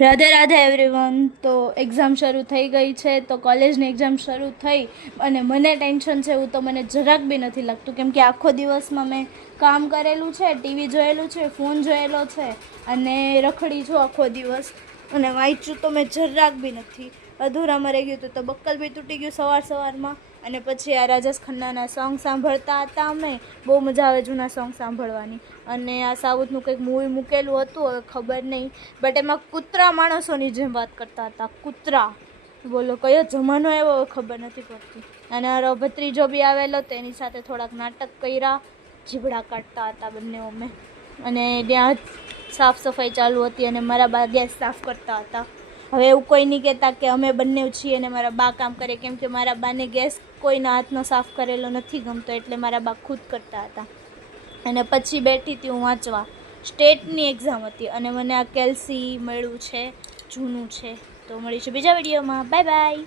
Radhe Radhe everyone. તો exam શરૂ થઈ ગઈ છે, તો કોલેજની એક્ઝામ શરૂ થઈ અને મને ટેન્શન છે એવું તો મને જરાક બી નથી લાગતું, કેમ કે આખો દિવસમાં મેં કામ કરેલું છે, ટીવી જોયેલું છે, ફોન જોયેલો છે અને રખડી છું આખો દિવસ અને વાંચ્યું તો મેં જરાક બી નથી. અધૂરામાં રહી ગયું હતું. તો બક્કલ બી તૂટી ગયું સવારમાં અને પછી આ રાજેશ ખન્નાના સોંગ સાંભળતા હતા. અમે બહુ મજા આવે જૂના સોંગ સાંભળવાની. અને આ સાઉથનું કંઈક મૂવી મૂકેલું હતું, હવે ખબર નહીં, બટ એમાં કૂતરા માણસોની જેમ વાત કરતા હતા. કૂતરા, બોલો કયો જમાનો એવો ખબર નથી પડતી. અને મારો ભત્રીજો બી આવેલો તો એની સાથે થોડાક નાટક કર્યા, જીભડા કાઢતા હતા બંને અમે. અને ત્યાં સાફ સફાઈ ચાલુ હતી અને મારા બા ગેસ સાફ કરતા હતા. હવે એવું કોઈ નહીં કહેતા કે અમે બંને છીએ અને મારા બા કામ કરે, કેમ કે મારા બાને ગેસ કોઈના હાથનો સાફ કરેલો નથી ગમતો, એટલે મારા બા ખુદ કરતા હતા. અને પછી બેઠી હતી હું વાંચવા. સ્ટેટની એક્ઝામ હતી અને મને આ કેલ્સી મળ્યું છે, જૂનું છે. તો મળીશું બીજા વિડીયોમાં. Bye bye.